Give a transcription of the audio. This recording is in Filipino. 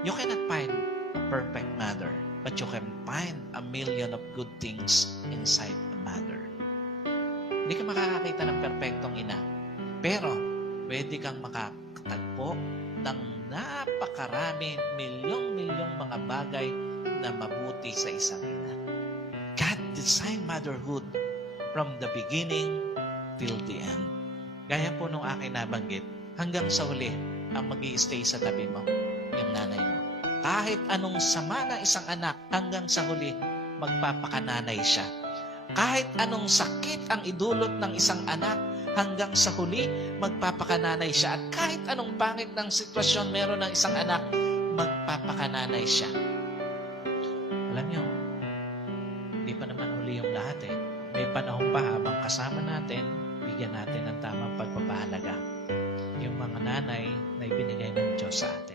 You cannot find a perfect mother, but you can find a million of good things inside a mother. Hindi ka makakakita ng perfectong ina, pero pwede kang makatagpo ng napakarami, milyong-milyong mga bagay na mabuti sa isang ina. God designed motherhood from the beginning till the end. Gaya po nung akin nabanggit, hanggang sa huli, ang mag-i-stay sa tabi mo, yung nanay mo. Kahit anong sama ng isang anak, hanggang sa huli, magpapakananay siya. Kahit anong sakit ang idulot ng isang anak, hanggang sa huli, magpapakananay siya. At kahit anong pangit ng sitwasyon meron ng isang anak, magpapakananay siya. Alam niyo, hindi pa naman huli yung lahat eh. May panahon pa habang kasama natin, bigyan natin ng tamang pagpapahalaga. Yung mga nanay na ibinigay ng Diyos sa atin.